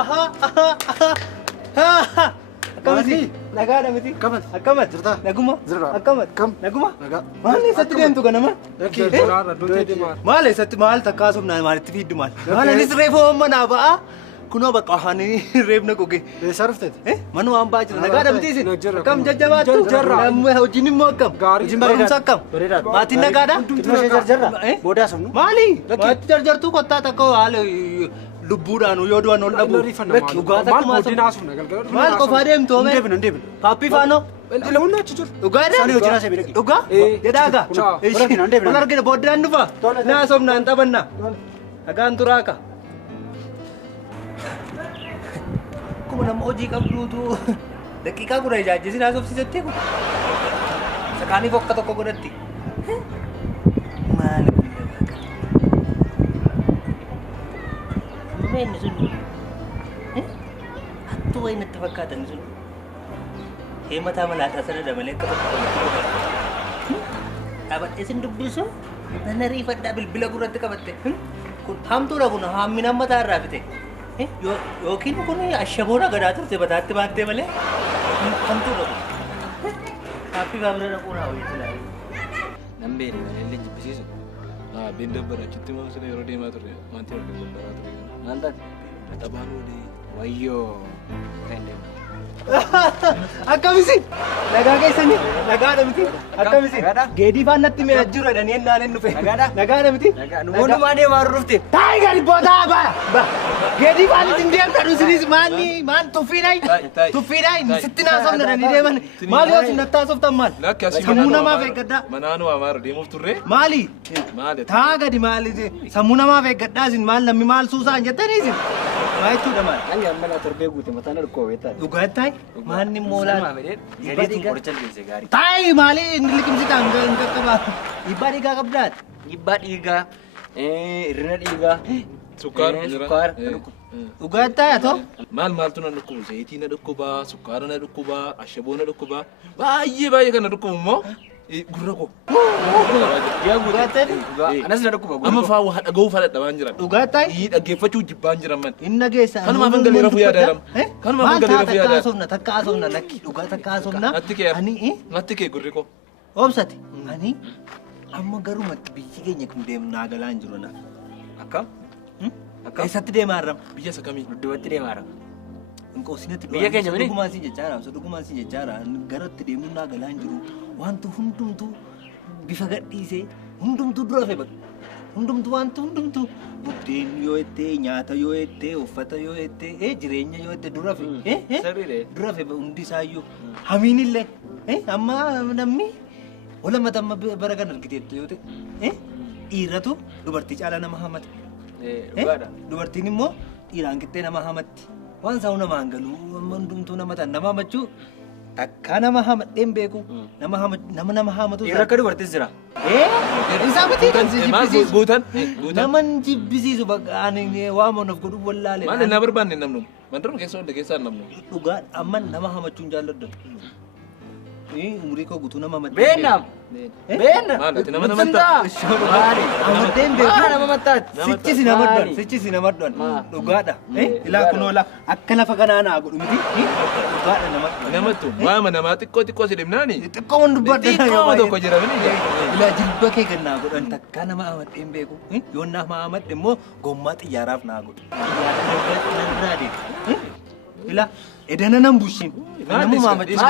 Aha. Akkamiti. Nagaadha miti. Akkamat. Jirta. Naguma. Jirra. Akkamat. Kam. Naguma. Nagaa. Maal eessatti deemtu ganama? Lakkii. Maal eessatti maal takkaasumna maalitti fiiddu maal? Maal anis reefoo manaa ba'a. Kunoo bakka hani reefna goge. Eessaa dhufteeti? Manu waan ba'aa jira. Nagaadha miti isin? Jirra. Akkam jajjabaattu? Jirra. Hojiin immoo akkam? Hojiin barumsa akkam? Maatiin nagaadha? Kituma ishee jarjarra. Boodaa sabnu. Maali? Maatti jarjartuu kottaa takka haala lubbuudhaan yoo du'an ol dhabu. Dhugaata akkuma maal qofaa deemtu oomee? Deebina. Paappii faanoo? Lamuun achi jiru. Dhugaadha? Isaanii hojii naasee miidhagina. Dhugaa? Jedhaaga? Wal argina booddaan dhufa? Naa somnaan taphanna. Dhagaan turaaka. Akkuma nama hojii qabduutu daqiiqaa gurra ijaajjisiin haasofsiisattee kun. Sakaaniif akka tokko godhatti. Maali kun inni sun hattuu wayi natti fakkaatan sun mataa malaaxaa sana dabalee akka tokko dhaabadhee sin dubbisu nan ariifadhaa bilbila gurratti qabatte kun hamtuudha kun hammina mataa irraa fite yookiin kun ashaboona gadaa turte bataatti baattee malee hamtuudha kun kaaffii baabura dhaquun haawwii silaalee. Nan beene malee jibbisiisu. Beenda barachuutti maa sila yeroo deemaa turre wanti argaa baraa ture. Maal taate? Taphaan walii. Wayyoo kan deemu. Akkamisi? Nagaa keessanii? Nagaadha miti? Akkamisi? Geedii faan natti mi'a jiru jedhanii ennaan hin dhufe. Nagaadha miti? Hundumaa deemaa rufte. Taa'ii gadi boodaa ba'a. Geedii faan ittiin deemtan isinis maal tuffiidhaa? Tuffiidhaa sitti naasofna jedhanii deeman. Maal yoo isin natti haasoftan maal? Sammuu namaaf eeggadhaa. Manaanuu amaara deemuuf turre. Maali? Maali? Taa gadi maali? Sammuu namaaf eeggadhaa isin maal namni maal suusaan jettanii isin? Maa jechuudha maal? Ani amma na torbee guute mataan harkoo beektaa. Dhugaa taa'e? Maanni moolaan? Gadiitiin qoricha liqimse gaarii. Taa'e maali inni liqimsitaan hin qaqqabaa? Dhiibbaa dhiigaa qabdaati? Dhiibbaa dhiigaa, hir'ina dhiigaa, Sukkaara. sukkaara. Dhugaa taa'e atoo? Maaltu na dhukkubu? Zayitii na dhukkubaa, sukkaara na dhukkubaa, ashaboo na dhukkubaa. Baay'ee kan na dhukkubu immoo gurra koo. Dhugaa ta'e? Anas na dhukkuba. Amma faa waa dhaga'uu faa dadhabaan jiran. Dhugaa ta'e? Dhaggeeffachuu jibbaan jiran man. Inni geessa. Kanumaaf hin galee rafuu yaadaadhamu. Kanumaaf hin galee rafuu yaadaadhamu. Takka haasofna lakki dhugaa takka haasofna. Natti kee gurri koo. Oomsati. Ani amma garumatti biyyi keenya kun deemnaa galaa hin jiru na. Akkam? Eessatti deemaa arrama? Biyya isa kamii? Dudduubatti deemaa jira. Inqoosinatti Biyya keenya mini? dhugumaan si jechaara garatti deemnaa galaa hin jiru. Wanti hundumtuu bifa gadhiisee hundumtuu dura fe bakka. Hundumtuu buddeen yoo ettee nyaata yoo ettee uffata yoo ettee jireenya yoo ettee dura fe. Dura fe hundi isaayyuu hamiinillee amma namni walamata amma bara kan argiteettu yoo ta'e dhiiratu dubartii caalaa nama hamata. Dubartiin immoo dhiiraan qixxee nama hamatti. Waan isaa namaan galuu amma hundumtuu nama ta'an nama hamachuu takka nama hamadheen beeku nama hamatu. Dhiirri akka dubartiis jira. Isaa miti kan si jibbisiisu. Guutan. Naman jibbisiisu bakka ani waamuun of godhu wallaale. Maali na barbaanne namnu? Mandara keessa wanta keessaa namnu. Dhugaa amma nama hamachuun jaalladha. Umurii koo guutuu nama hamadheen. Beennaam. Beenna. Maali nama namattaa? Maali? Hamadheen beeku. Nama mattaati. Sichisi nama dhuan. Dhugaadha. Ilaa kunoola akka lafa kanaa naa godhu miti. Dhugaadha nama. Namattu. Waama namaa xiqqoo si dhimnaani? Xiqqoo waan dubbadha. Xiqqoo tokko jira mini. Ilaa jilba kee kan naa godhan takka nama hamadheen beeku. Yoo nama hamadhe immoo gommaa xiyyaaraaf naa godhu. Xiyyaara biraa deemu. Ilaa edana nan bushiin. Namummaa machiisa.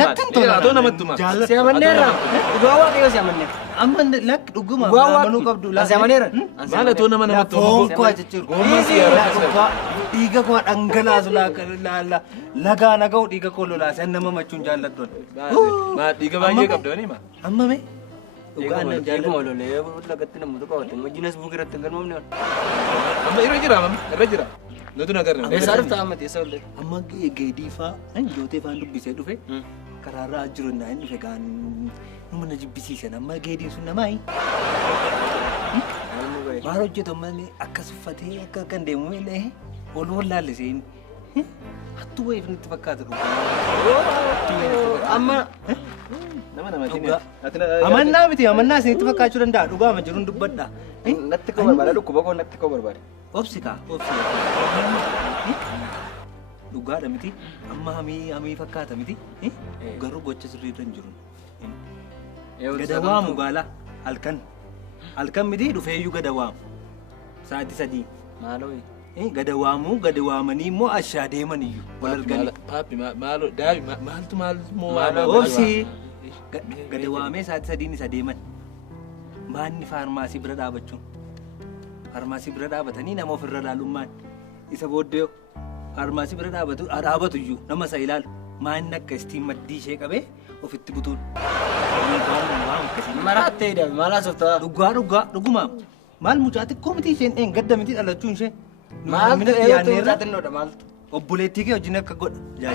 Natti hin tola. Atoo namatti hima. Si amanneerra. Dhugaa waaqayyoo si amanneerra. Amma lakki dhuguma amanuu qabdu. Si amanneerra. Maal atoo nama namatti hima? Foon koo jechuudha. Dhiiga koo dhangalaasu lagaa naga'u dhiiga koo lolaasee nama machuun jaalladhu. Maal dhiiga baay'ee qabdanii ma? Amma mee? Dhugaa nan jaalladhu. Eeguma lolee lagatti namoota qabate. Wajjinas buukirratti hin galmoomne. Amma irra jira. Nuti nagarra. Eessaa dhufta amma teessa ollee. Amma geedii faa jootee faan dubbisee dhufe karaarraa jiru naa hin dhufe kaan numa na jibbisiisan amma geediin sun namaayi. Maal hojjetu malee akkas uffatee akka kan deemu illee ol wallaallisee hattuu wayiif nitti fakkaata dhugaa. Amma amannaa miti amannaa isinitti fakkaachuu danda'a dhugaa ma jiruun dubbadha. natti koo barbaada dhukkuba koo natti koo barbaada. Obsika, dhugaadha miti amma hamii fakkaata miti garuu gocha sirriirra hin jiru. Gada waamu gaala halkan miti dhufeeyyuu gada waamu sa'aatii 3 maaloo gada waamanii immoo ashaa deeman iyyuu wal arganii. Paappi maaltu Obsi gada waamee sa'aatii 3 isa deeman maanni faarmaasii bira dhaabachuun. Farmaasii bira dhaabatanii nama ofirra ilaalummaan isa booddee farmaasii bira dhaabatu iyyuu nama isa ilaalu maanni akka istiin maddii ishee qabee ofitti butuun. Maraattee dhabe maalaa softaa? Dhugumaa maal mucaa xiqqoo miti isheen gadda miti dhalachuun ishee. Maaltu eeyyatu mucaa xinnoodha maaltu? Obboleettii kee wajjin akka godha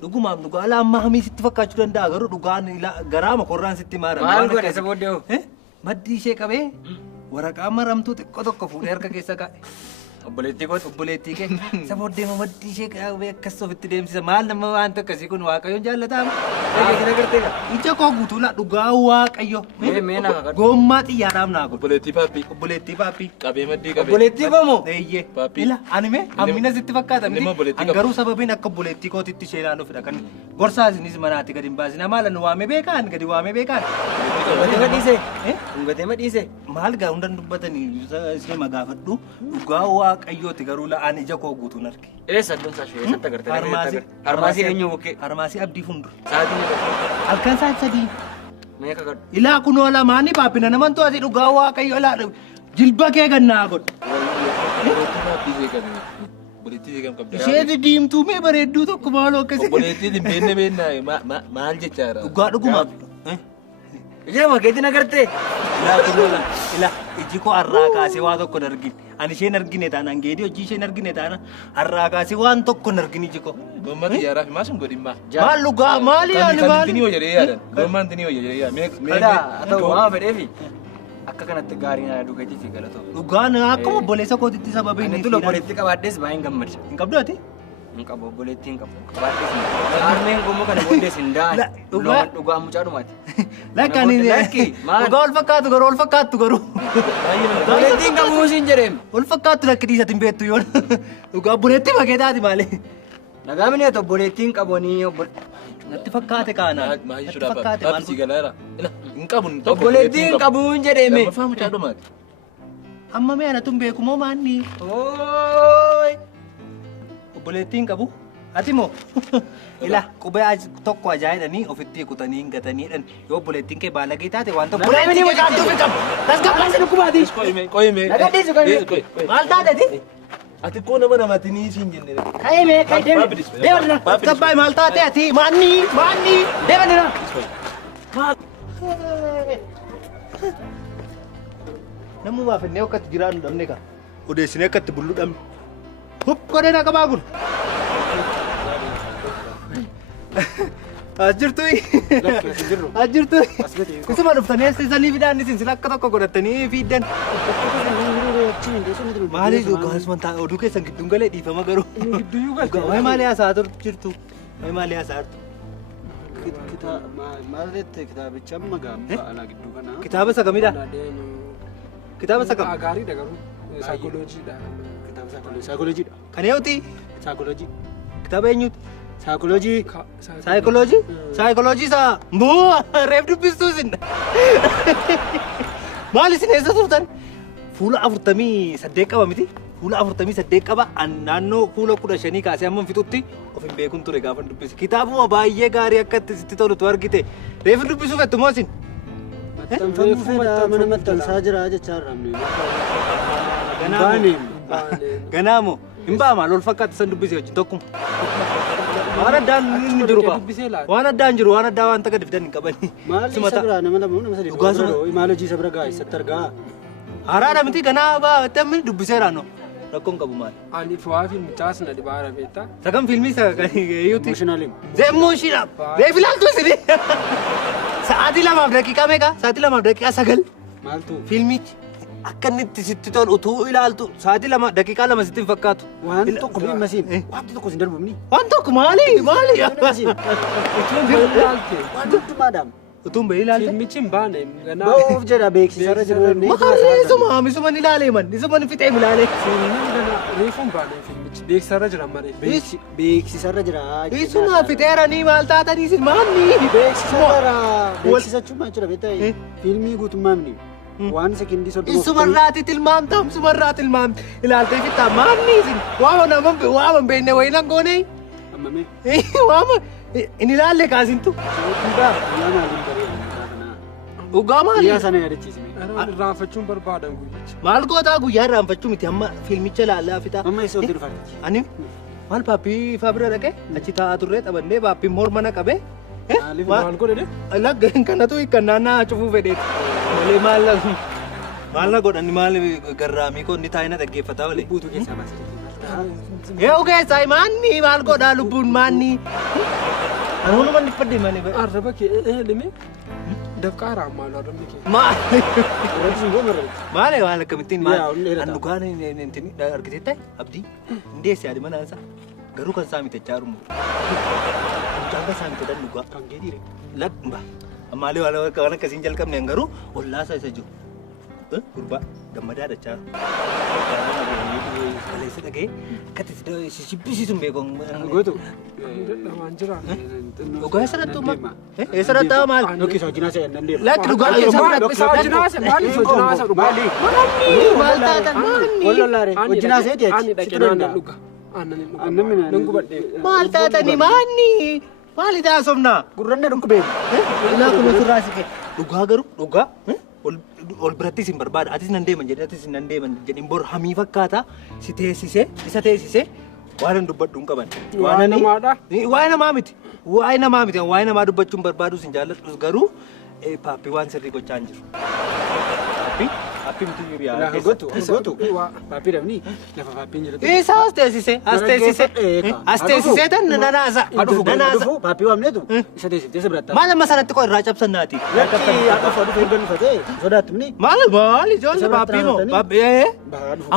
dhugumaaf dhugaa amma hamii sitti fakkaachuu danda'a garuu dhugaan garaama korraan sitti maara. Maal godhe isa booddee hoo? Maddii ishee qabee waraqaa maramtuu xiqqoo tokko fuudhee harka keessa kaa'e. Obboleettii kee isa booddee maddii ishee qabee akkas ofitti deemsisa maal nama waanta akkasii kun waaqayyoon jaallataama. Ija koo guutuu dhugaa waaqayyo. Gommaa xiyyaadhaaf naa godhu. Obboleettii paappii. Qabee maddii qabee. Obboleettii koomoo? Eeyyee. Ila anime hammina sitti fakkaata miti. Garuu sababiin akka obboleettii kootitti ishee naannoo fida kan gorsaa isinis manaatti gadi hin baasina maala nu waamee beekaan gadi waamee beekaan. Hungatee madhiise. Maal gaa hundan dubbatanii ishee magaafadhu dhugaa waaqayyooti garuu la'aan ija koo guutuun arge. Eessa addunsaa ishee eessatti agartee? Farmaasii eenyu bukkee? Farmaasii abdii fuuldura. Sa'aatiin halkan sa'aatii 3. meeqa godhu? Ilaa kunoo lamaanii paappina naman to'ati dhugaa waaqayyo ilaa jilba kee gannaa godhu. Ishee diimtuu mee bareedduu tokko maaloo akkasii. Obboleettiin hin beenne maal jechaadha? Dhugaa dhugumaaf. Ishee makeetiin agartee? Ilaa iji koo har'aa kaasee waa tokko hin argine. Ani isheen argine taanaan geedii hojii isheen argine taanaan har'aa kaasee waan tokko hin argine iji koo. Gommaa xiyyaaraaf himaa sun godhin maa? Maal dhugaa maali yaani maali? Kan tinii hojjetee yaadan. Gommaan tinii hojjetee yaadan. Haa ta'u waan fedheefi akka kanatti gaarii na dhugatii fi galatoo. Dhugaan akkuma obboleessa kootitti sababii inni tula obboleettii qabaadhees baay'een gammada. Hin qabdu ati? Hin qabu obboleettii hin qabu. Qabaadhees hin qabu. Harmeen gommoo kana booddees hin da'an. Dhugaa mucaa dhumaati. Lakkaanii dhugaa ol fakkaatu garuu. Obboleettii hin qabu siin jedheem. Ol fakkaatu lakki dhiisatti hin beektu yoo dhugaa obboleettii makeetaati maali? Nagaa mini ati obboleettii hin qabanii natti fakkaate kaana. Maayii suudhaa paappi si galaara. Hin qabu obboleettii hin qabu hin jedheeme. Lammafaa mucaa dhumaati. Amma mee anatu hin beeku moo maanni? Ooyi. Obboleettii hin qabu? Ati moo? Ila qubee tokko ajaa'idhanii ofitti kutanii hin gataniidhaan yoo obboleettiin kee baalagee taate waan tokko. Obboleettii mucaa dhufi qabu. Tasgabbaasi dhukkubaati. Qoyime. Nagadhiisu qoyime. Maal taateti? Ati koo nama namatti ni siin jenne. Kaayime deema dira. Tasgabbaay maal taate ati? Maanni deema dira. Namni waa fennee akkatti jiraannu dhabne kaa. Odeessinee akkatti bullu dhabne. Godhee na qabaa kun. As jirtu. Kusuma dhuftanii eessisanii fidaan isin sila akka tokko godhatanii fiiddan. Maali dhugaasuma ta'a oduu keessan gidduun galee dhiifama garuu. Wayi maali haasaa jirtu? Wayi maali haasaa jirtu? Maalirratti kitaabicha amma gaamma alaa gidduu kana. Kitaaba isa kamidha? Kitaaba isa kam? Gaariidha garuu saayikolojiidha. Kitaaba saayikolojiidha. Kan eewuti? Saayikoloji. Kitaaba eenyuuti? Saayikoloji. Saayikoloji? Saayikoloji isaa mbuu reef dubbistuu isin. Maal isin eessa turtan? Fuula 48 qaba miti? Fuula 48 qaba naannoo fuula 15 kaasee amma fixutti of hin beekun ture gaafa dubbise. Kitaabuma baay'ee gaarii akka sitti tolutu argite. Reef dubbisuu fettu moo isin? Maxxanfamuu fedha mana maxxansaa jira jechaa ramne. Ganaamoo hin ba'a maal ol fakkaata san dubbise wajjin tokkuma. Waan addaan inni jiru qaba. Waan addaan jiru waan addaa waan takka diftan hin qabani. Maal isa biraa nama lama nama sadii dhugaa imaalojii isa bira gaa isatti argaa. Haraadha miti ganaa ba'a tammi dubbiseera no. Rakkoon qabu maal? Ani fu'aa fi mucaas na dhibaara beektaa? Sakam filmii isa kan eeyyuuti? Emotionalim. Emotional. Reef ilaaltu isini. Sa'aatii 2 daqiiqaa meeqa? Sa'aatii 2 daqiiqaa 9. Maaltu? Filmichi akka inni itti sitti tolu utuu ilaaltu sa'aatii 2 daqiiqaa 2 sitti hin fakkaatu. Waan tokko bifa siin. Wanti tokko siin darbamni. Waan tokko maali? Waan tokko maadam. Utuun bahee ilaalte. Fiilmichi hin baane. Ba'uuf jedha beeksisarra jiru inni. Makarree isuma ni ilaalee man isuma ni fixee ilaalee. Reefu hin baane fiilmichi. Beeksisarra jira malee. Beeksisarra jira. Isuma fixeeranii maal taatanii sin maanni. Beeksisarra. Beeksisachuun maal jira beektaa? Fiilmii guutummaa mini. Waan sekindii soddoma. Isumarraati tilmaamtam sumarraa tilmaamte ilaaltee fixaa maanni sin waama beenne wayinan goonee. Ammame. Waama in ilaalle kaasintu. Dhugaa maaliin bareeda? Dhugaa maali? Guyyaa sana yaadachiisime. Irraanfachuun barbaadan guyyicha. Maal gootaa guyyaa irraanfachuu miti amma fiilmicha ilaalaa fixaa. Amma isa otti dhufaati. Ani maal paappii ifaa bira dhaqee achi taa'aa turree taphannee paappiin morma na qabee. Maal godhe? Laggeen kanatu hiikkannaa naa cufuu fedheeti. Malee maal na godhan maal garraamii koo inni taa'ina dhaggeeffataa malee. Buutuu keessaa baasee. Yoo keessaa maanni maal godhaa lubbuun maanni. Ani hundumaa inni fadde malee. Arraba kee eelime dafqaaraan maal arrabni kee? Maali? Irratti sun goona irratti. Maali waan akkamittiin Yaa, maal? onni dheerataa. An dhugaan argitee ta'e abdii ndeessi yaadi mana isaa garuu kan isaa mitachaa dhumu. Mucaan kan isaa mitadhan dhugaa. Kan geedire. Lakkumba ammaalee waan akkasiin jalqabne garuu ollaasaa isa jiru. Gurbaa gammadaa dachaa. Kaleessa dhagee akkatti shibbisiisuun beekamu. Gootu. Waan jiraan. Dhugaa eessarratti uumama? Eessarratti ta'a maal? Yookiin hojii naasa ennaan deema. Lakki dhugaa Isaa hojinaasa maaliif hojinaasa dhugaa? maal taatan maanni? Wallallaare hojii naasa eeti Ani achi. dhaqee naannan dhuga. Aannan hin gubadhee. Maal taatanii maanni? Maali taasofnaa? Gurranna dhukkubee. Ilaa kun ofirraa si kee. Dhugaa garuu dhugaa ol birattis hin barbaada. Atis nan deeman jedhee atis nan deeman jedhin bor hamii fakkaata si teessisee isa teessisee waan hin dubbadhu hin qaban. Waa'ee namaadha? Waa'ee namaa miti. Waa'ee namaa miti. Waa'ee namaa dubbachuun barbaadus hin jaalladhus garuu paappii waan sirrii gochaa hin jiru. Paappii miti jiru yaa keessa. Gootu. Paappii dhabni lafa paappiin jiru. Isa as teessisee tan nanaasa. Dhufu paappii waamneetu isa teessifte isa biratta. Maal amma sanatti qoo irraa cabsannaati. Lakki dhufu eeggan dhufatee sodaattumni. Maal ijoollee paappii moo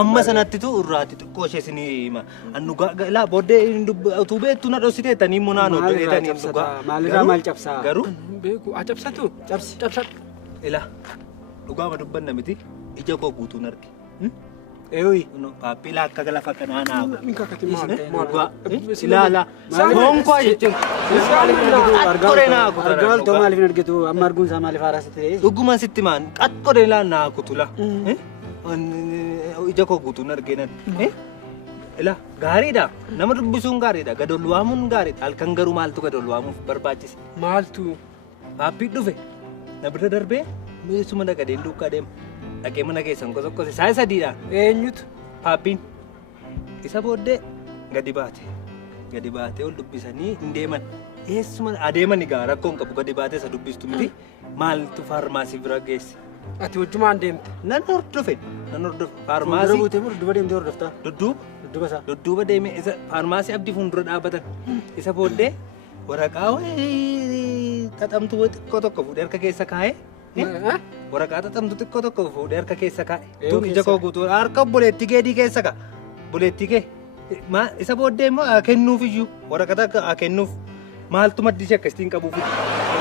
amma sanattitu irraati xiqqoo ishee isinii hima. Annu ilaa booddee utuu beektu na dhossiteettanii immoo naannoo dheetanii dhugaa. Maalirraa maal cabsaa? Garuu Beeku cabsatu? Cabsadhu. ilaa dhugaama dubbanna miti ija koo guutuun arge. Eewi. Paappii akka lafa kanaa naagu. Minkakati maal? Dhugaa ilaala. Gonkwaa jechuun. Qoree naagu. Argaa oltoo maaliif hin argitu? Amma arguun isaa maaliif haaraa sitti ta'e? Dhugumaan sitti maan qoree ilaa naagu tula. Ija koo guutuun argeenan. Ilaa gaariidha. Nama dubbisuun gaariidha. Gadol waamuun gaariidha. Halkan garuu maaltu gadol waamuuf barbaachise? Maaltu? Paappii dhufe. Na bira darbee meesuma nagadeen duukaa deema. Dhaqee mana keessan qosoqqose saa sadiidha. Eenyutu? Paappiin isa booddee gadi baatee ol dubbisanii hin deeman. Eessuma adeeman egaa rakkoon qabu gadi baatee isa dubbistu miti. Maaltu faarmaasii bira geesse? Ati wajjumaan deemte? Nan hordofe. Fuuldura Faarmaasii buutee moo dudduuba deemtee hordoftaa? Dudduuba isaa. dudduuba deemee isa faarmaasii abdii fuuldura dhaabbatan. Isa booddee waraqaa xaxamtuu xiqqoo tokko fuudhee harka keessa kaa'ee. Waraqaa xaxamtuu xiqqoo tokko fuudhee harka keessa kaa'e. Tuun ija koo guutuu harka buleettii keedii keessa ka'a. Buleettii kee. Isa booddee immoo kennuuf iyyuu waraqaa kennuuf maaltu maddii akkasitiin qabuuf.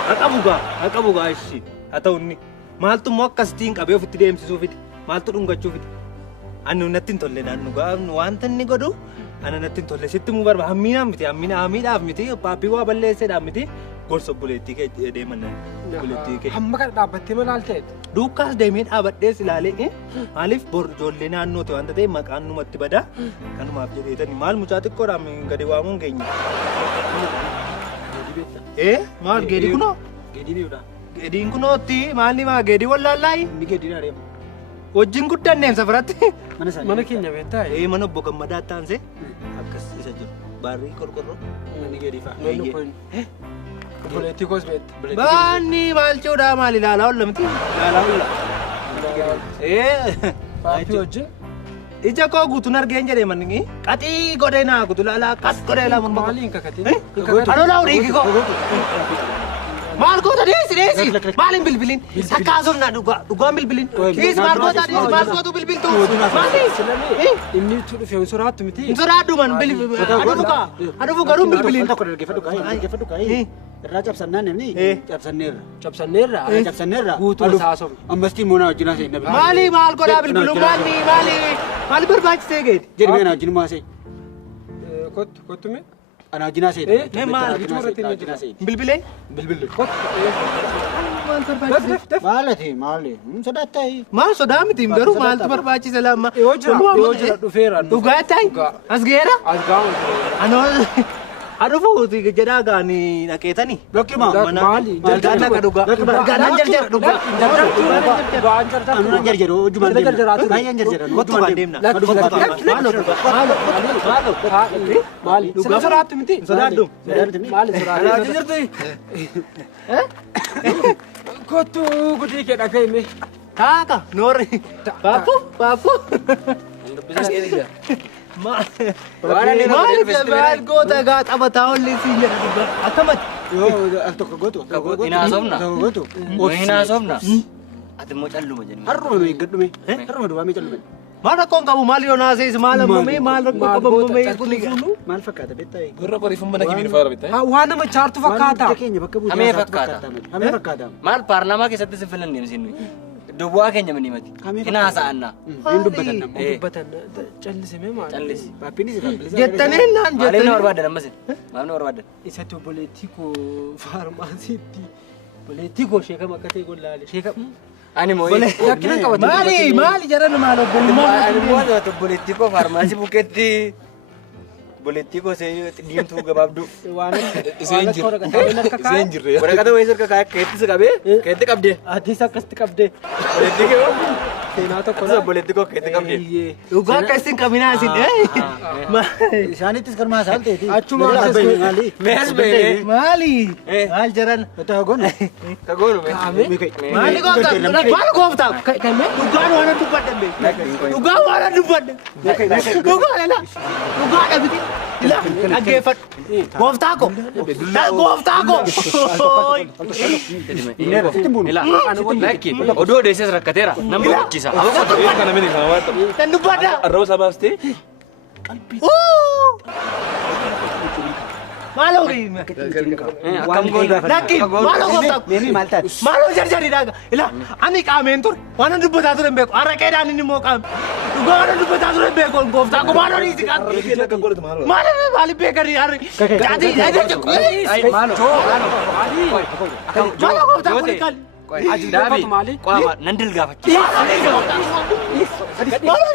Haa qabu gaa ishii haa ta'u inni maaltu immoo akkasitiin qabee ofitti deemsisuufiti maaltu dhungachuufiti. Ani natti hin tolle naannu gaa wanta inni godhu ana natti hin tolle sitti muu barbaada hammiinaaf miti hamiidhaaf miti paappii waa balleesseedhaaf miti gorsa buleettii kee deeman buleettii kee. Hamma kana dhaabbattee malaal ta'eeti? Duukaas deemee dhaabadhees ilaalee maaliif bor ijoollee naannoote wanta ta'e maqaan numatti badaa kanumaaf jedheetani maal mucaa xiqqoodhaan gadi waamuun keenya. Maal geedii kunoo? Geedii beekudha. Geediin kunootti maalni maa geedii wallaallaayi? Inni geediidhaan adeema. Wajjin guddaan deemsa biratti. Mana isaanii. Mana keenya beektaa? Mana obbo Gammadaa taansee akkas isa jiru baarrii qorqorroo. Inni geedii fa'a. Buleettii koos beekta? Baanni maalchoodhaa maal ilaalaa oolla miti? Ilaalaa oolla. Paappii wajjin? Ija koo guutuun argeen jedhee manni qaxii godhee naa guutu laalaa akkas godhee laa morma. Maaliin kakatiin? Adolaa dhiigi koo. Maal goota deessi maaliin bilbiliin takkaasofnaa dhugaan bilbiliin maal goota deessi maal gootu bilbiltu maali inni itti dhufe hin soraattu miti hin soraadhu man adufu garuu bilbiliin Tokko dhaggeeffadhu kaayee. irraa cabsannaan namni cabsanneerra. Cabsanneerra. Cabsanneerra. Guutuu haasofne. Ammastii moona wajjin haasa'e nabi. maal godhaa bilbilummaan maali barbaachisee geeti? Jedhimee na wajjin maasa'e. Kottume. Ana wajjin haasa'e. maal bilbilee? Bilbillu. Maali? Sodaattaa. Maal sodaa miti garuu maaltu barbaachisa lamma? Yoo jira dhufeera. Dhugaa ta'e as geera? As gaa'u. Anoo adufuuti jedhaa gaanii dhaqeetanii. Dokkima. Maali? Jalgaan dhaqa dhugaa. Gaanaan jarjara dhugaa. Anuun jarjaru hojjumaan deemna. Baay'een jarjara. Kottumaan deemna. Maali? Dhugaa sodaattu miti? Sodaadhu. Maali sodaattu? Kottu gudii kee dhaga'e mee? Taaka noorri. Baapuu. Maal goota gaa taphataa olli siin jedha dhugaa. Akkamatti? Yoo al tokko gootu. Hinaasofna. Tokko gootu. Hinaasofna. Ati immoo calluma jenni. Har'uma eeggadhume. Har'uma duwwaamee callume. Maal rakkoon qabu maal yoo naasees maal ammamee maal rakkoo qabamamee kun Maal fakkaata beektaa? Gurra qoriifama mana kimiin faara bitaa. Waan nama chaartu fakkaata. Keenya bakka bu'uura. Hamee fakkaata. Hamee fakkaata. Maal paarlaamaa keessatti si filanne isin duwwaa keenya minimati. Hinaasa'anna. Hin dubbatan nama. Dubbatan callisime maali? Callisi. Baappiinis irraa jettanii naan Maaliif na jettanii. barbaadan ammasin? Maaliif na barbaadan? Isatti obboleettii koo faarmaasiitti obboleettii koo sheekama akka ta'e gollaale. Sheekama. Ani moo Yakkinan qabate. Maali jedhan maal ani moo obboleettii koo faarmaasii bukeetti obboleettii koo diimtuu gabaabduu. Waan Iseen jirre. Waraqata wayii sirka keetti si qabee keetti qabdee. Addis akkasitti qabdee. Obboleettii koo Seenaa tokko obboleettii koo keetti qabdee. dhugaa akkasiin qabinaa isin isaanittis karmaa isaan ta'eeti. Achuma maali? Mees beekee. maali maal jedhan Taa goona. Kagoonu maali gooftaa dhugaan waan dubbadhan dhugaan waan dubbadhan dhugaa dhabiti dhaggeeffadhu gooftaa ko oduu odeessees rakkateera nama boqochiisa. Kana mini kana waan ta'u. nan dubbadha Arraba sabaastee. maaloo Akkam goona. lakki maaloo gooftaa Meemii maal taati? maaloo jarjari dhaaga ila ani qaameen ture waan dubbataa ture hin beeku arraqeedhaan inni immoo qaame dhugaa waan dubbataa ture hin beeku gooftaa ko maaloo dhiisi qaame Keenya akka godhatu maal? maali beekanii harri gatii maaloo gooftaa kun kan Daabi qaama nan dilgaafachiisa. maaloo